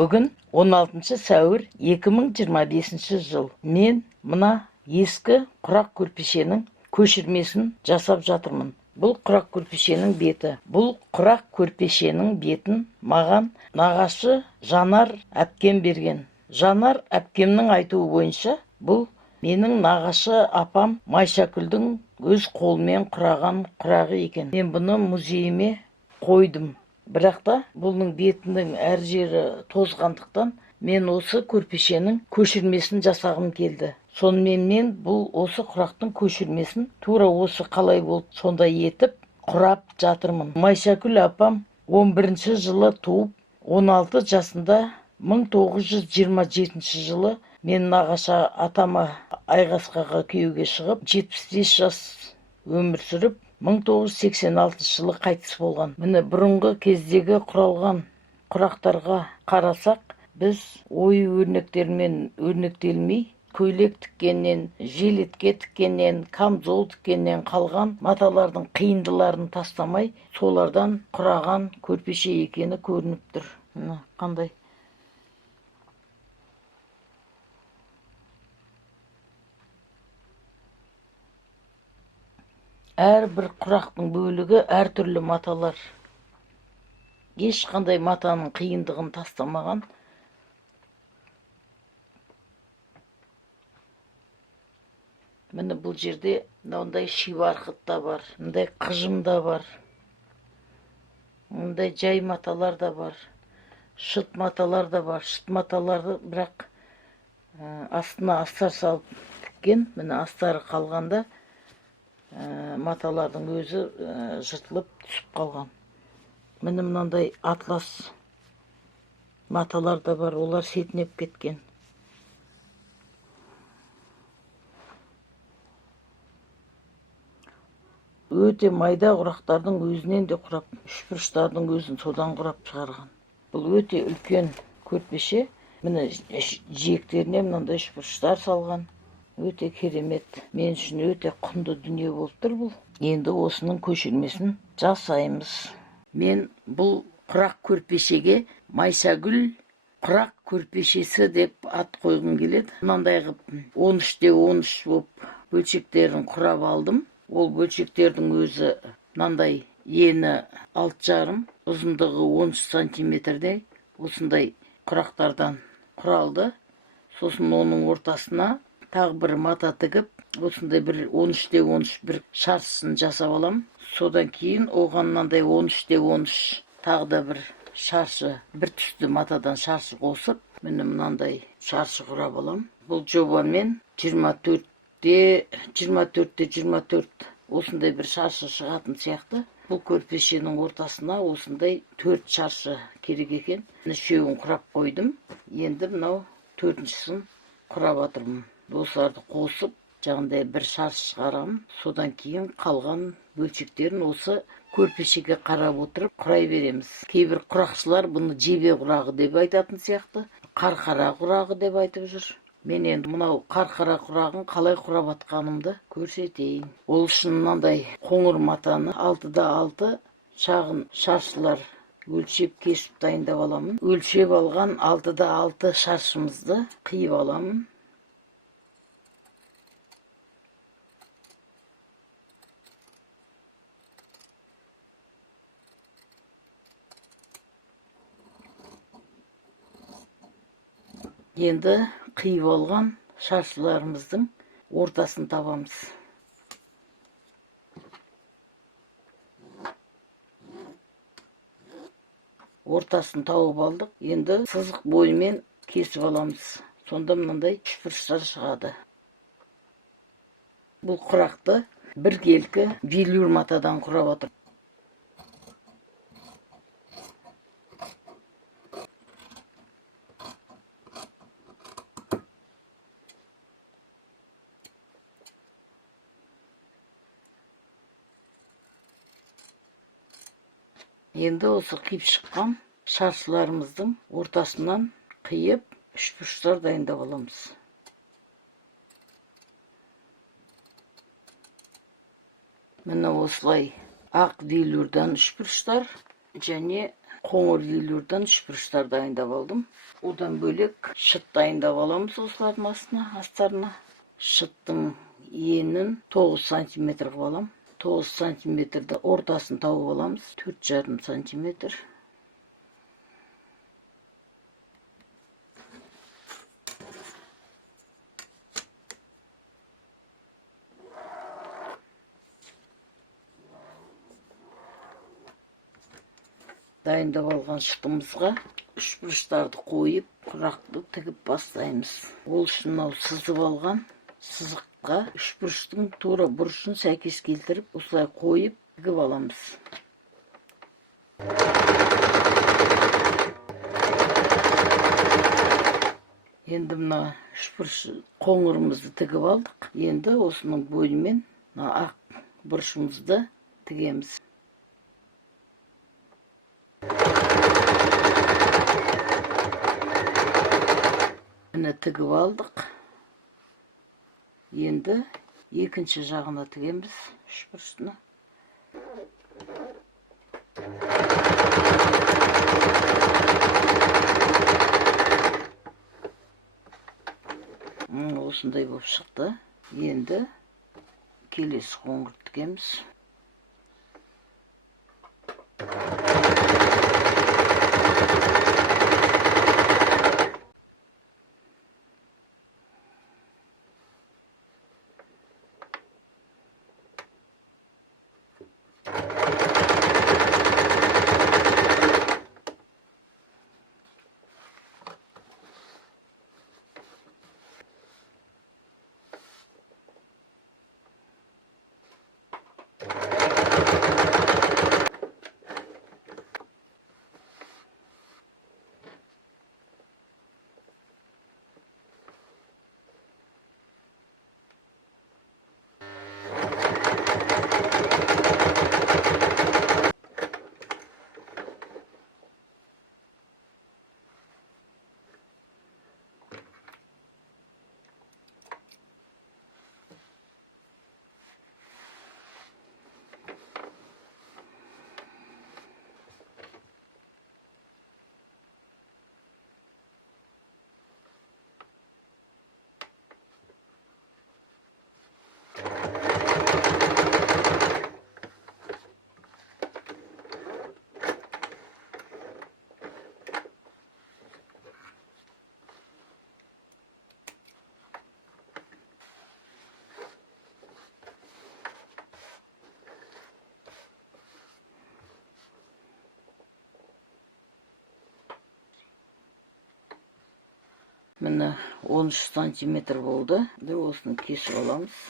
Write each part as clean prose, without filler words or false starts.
Бүгін 16 сәуір 2025 жыл. Мен мына ескі құрақ көрпешенің көшірмесін жасап жатырмын. Бұл құрақ көрпешенің беті. Бұл құрақ көрпешенің бетін маған нағашы Жанар әпкем берген. Жанар әпкемнің айтуы бойынша, бұл менің нағашы апам Майшакүлдің өз қолымен құраған құрағы екен. Мен бұны музейіме қойдым. Бірақ та бұның бетінің әр жері тозғандықтан мен осы көрпешенің көшірмесін жасағым келді. Сонымен мен бұл осы құрақтың көшірмесін тура осы қалай болып сондай етіп құрап жатырмын. Майшакүл апам 11 жылы туып, 16 жасында 1927 жылы мен нағашы атама Айғасқаға күйеуге шығып, 75 жас өмір сүріп, 1986 жылы қайтыс болған. Міне бұрынғы кездегі құралған құрақтарға қарасақ, біз ою өрнектермен өрнектелмей, көйлек тіккеннен, жилетке тіккеннен, камзол тіккеннен қалған маталардың қиындыларын тастамай, солардан құраған көрпеше екені көрініп тұр. Міне қандай. Әрбір құрақтың бөлігі әртүрлі маталар. Ешқандай матаның қиындығын тастамаған. Міне бұл жерде мынандай шибарқыт та бар, мындай қыжым да бар, мындай жай маталар да бар, шыт маталар да бар. Шыт маталарды бірақ астына астар салып тіккен. Міне астары қалғанда маталардың өзі жыртылып түсіп қалған. Міне мынандай атлас маталар да бар, олар сетінеп кеткен. Өте майда құрақтардың өзінен де құрап, үшбұрыштардың өзін содан құрап шығарған. Бұл өте үлкен көрпеше. Міне жиектеріне мынандай үшбұрыштар салған. Өте керемет. Мен үшін өте құнды дүние болып тұр бұл. Енді осының көшірмесін жасаймыз. Мен бұл құрақ көрпешеге Майшагүл құрақ көрпешесі деп ат қойғым келеді. Мынандай қып 13-те 13 болып бөлшектерін құрап алдым. Ол бөлшектердің өзі мынандай ені 6,5, ұзындығы 13 сантиметрдей осындай құрақтардан құралды. Сосын оның ортасына тағы бір мата тігіп, осындай бір 13-те 13 бір шаршысын жасап алам. Содан кейін оған мынандай 13-те 13 тағы да бір шаршы, бір түсті матадан шаршы қосып, міне мынандай шаршы құрап алам. Бұл жобамен 24-те 24 осындай бір шаршы шығатын сияқты. Бұл көрпешенің ортасына осындай 4 шаршы керек екен. Үшеуін құрап қойдым. Енді мынау 4-шісін құрап жатырмын. Осыларды қосып, жаңағыдай бір шаршы шығарамын. Содан кейін қалған бөлшектерін осы көрпешеге қарап отырып құрай береміз. Кейбір құрақшылар бұны жебе құрағы деп айтатын сияқты, қарқара құрағы деп айтып жүр. Мен енді мынау қарқара құрағын қалай құрап атқанымды көрсетейін. Ол үшін мынандай қоңыр матаны 6-да 6 шағын шаршылар өлшеп кесіп дайындап аламын. Өлшеп алған 6-да 6 шаршымызды қиып аламын. Енді қиып алған шаршыларымыздың ортасын табамыз. Ортасын тауып алдық. Енді сызық бойымен кесіп аламыз. Сонда мынандай үшбұрыштар шығады. Бұл құрақты бір келкі велюр матадан құрап отыр. Енді осы қиып шыққан шаршыларымыздың ортасынан қиып үшбұрыштар дайындап аламыз. Міне осылай ақ велюрдан үшбұрыштар және Қоңыр үйлерден үшбұрыштар дайындап алдым. Одан бөлек шыт дайындап аламыз осылардың астарына. Шыттың енін 9 сантиметр қылып алам. 9 сантиметрді ортасын тауып аламыз. 4,5 сантиметр. Дайындап алған шытымызға үшбұрыштарды қойып, құрақты тігіп бастаймыз. Ол үшін мынау сызып алған сызыққа үшбұрыштың тура бұрышын сәйкес келтіріп, осылай қойып тігіп аламыз. Енді мына үшбұрыш қоңырымызды тігіп алдық. Енді осының бойымен ақ бұрышымызды тігеміз. Міне тігіп алдық. Енді екінші жағына тігеміз үшбұрышына. Осындай болып шықты. Енді келесі қоңыр тігеміз. Міне 13 сантиметр болды. Осыны кесіп аламыз.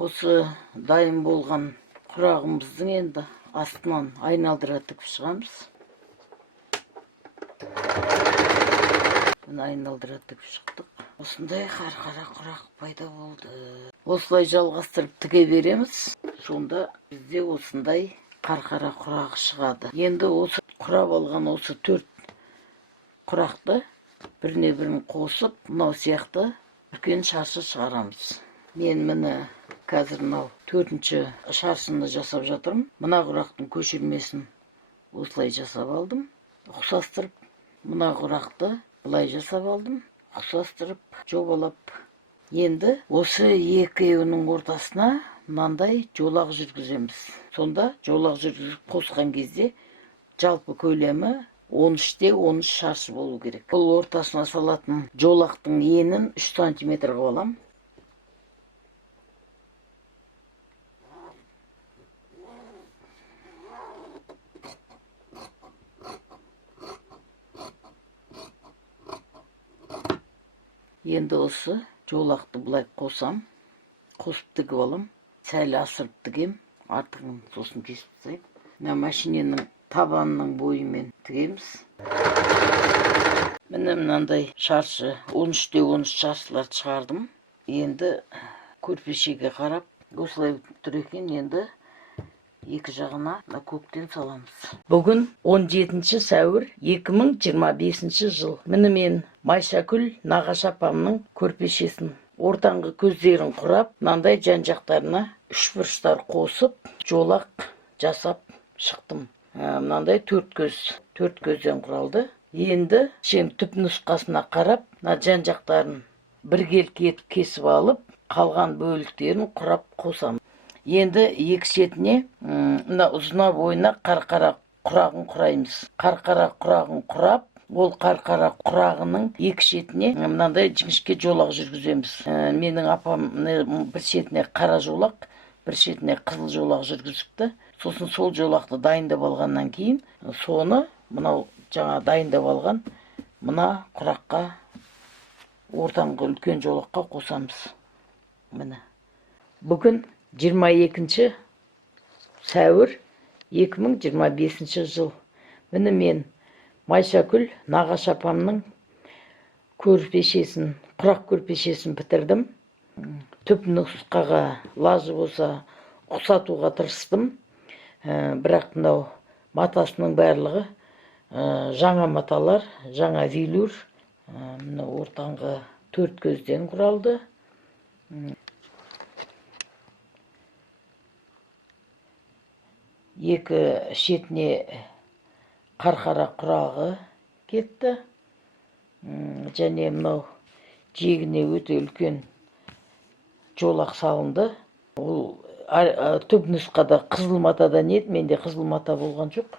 Осы дайын болған құрағымыздың енді астынан айналдыра тігіп шығамыз. Міне айналдыра тігіп шықтық. Осындай қарқара құрақ пайда болды. Осылай жалғастырып тіге береміз. Сонда бізде осындай қарқара құрағы шығады. Енді осы құрап алған осы 4 құрақты біріне бірін қосып, мынау сияқты үлкен шаршы шығарамыз. Мен міне қазір мынау 4-ші шаршыны жасап жатырмын. Мына құрақтың көшірмесін осылай жасап алдым. Ұқсастырып, мына құрақты былай жасап алдым. Ұқсастырып, жобалап. Енді осы екеуінің ортасына мынандай жолақ жүргіземіз. Сонда жолақ жүргізіп қосқан кезде жалпы көлемі 13-те 13 шаршы болу керек. Бұл ортасына салатын жолақтың енін 3 сантиметр қылып алам. Енді осы жолақты бұлай қосам. Қосып тігіп алам. Сәл асырып тігем. Артығын сосын кесіп тастайм. Мына машиненің табанының бойымен тігеміз. Міне мынандай шаршы 13×13 шаршылар шығардым. Енді көрпешеге қарап осылай тұр екен. Енді екі жағына көктен саламыз. Бүгін 17 сәуір 2025 жыл. Міне мен Майшакүл Нағаш апамның көрпешесін ортаңғы көздерін құрап, мынандай жан-жақтарына үшбұрыштар қосып, жолақ жасап шықтым. Мынандай төрт көзден құралды. Енді түп нұсқасына қарап, жан-жақтарын біркелкі етіп кесіп алып, қалған бөліктерін құрап қосам. Енді екі шетіне мына ұзына бойына қарқара құрағын құраймыз. Қарқара құрағын құрап, ол қарқара құрағының екі шетіне мынандай жіңішке жолақ жүргіземіз. Менің апам бір шетіне қара жолақ, бір шетіне қызыл жолақ жүргізіпті. Сосын сол жолақты дайындап алғаннан кейін, соны мынау жаңа дайындап алған мына құраққа, ортаңғы үлкен жолаққа қосамыз. Міне. Бүгін 22 сәуір 2025 жыл. Міне мен Майшакүл Нағаш апамның көрпешесін, құрақ көрпешесін бітірдім. Түп нұсқаға лажы болса ұқсатуға тырыстым. Бірақ мынау матасының барлығы жаңа маталар, жаңа вилюр. Мына ортаңғы төрт көзден құралды. Екі шетіне қарқара құрағы кетті. Және мынау жегіне өте үлкен жолақ салынды. Ол түп нұсқада қызыл матадан еді, менде қызыл мата болған жоқ.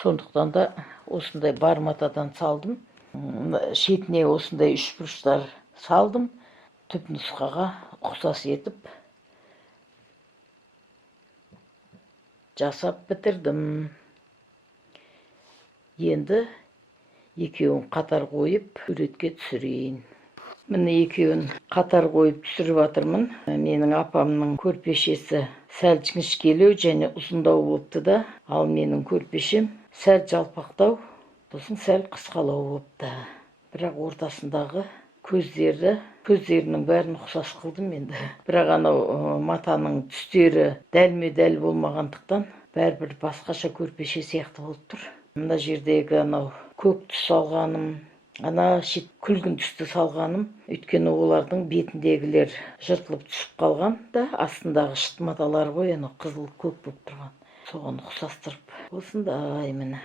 Сондықтан да осындай бар матадан салдым. Шетіне осындай үшбұрыштар салдым. Түп нұсқаға ұқсас етіп жасап бітірдім. Енді екеуін қатар қойып суретке түсірейін. Міне екеуін қатар қойып түсіріп жатырмын. Менің апамның көрпешесі сәл жіңішкелеу және ұзындау болыпты да, ал менің көрпешем сәл жалпақтау, сосын сәл қысқалау болыпты. Бірақ ортасындағы көздерінің бәрін ұқсас қылдым енді. Бірақ анау матаның түстері дәлме-дәл болмағандықтан бәрібір басқаша көрпеше сияқты болып тұр. Мына жердегі анау көк түс салғаным, ана шет күлгін түсті салғаным, өйткені олардың бетіндегілер жыртылып түсіп қалған да, астындағы шыт маталар ғой, анау қызыл көк болып тұрған. Соған ұқсастырып осындай міне.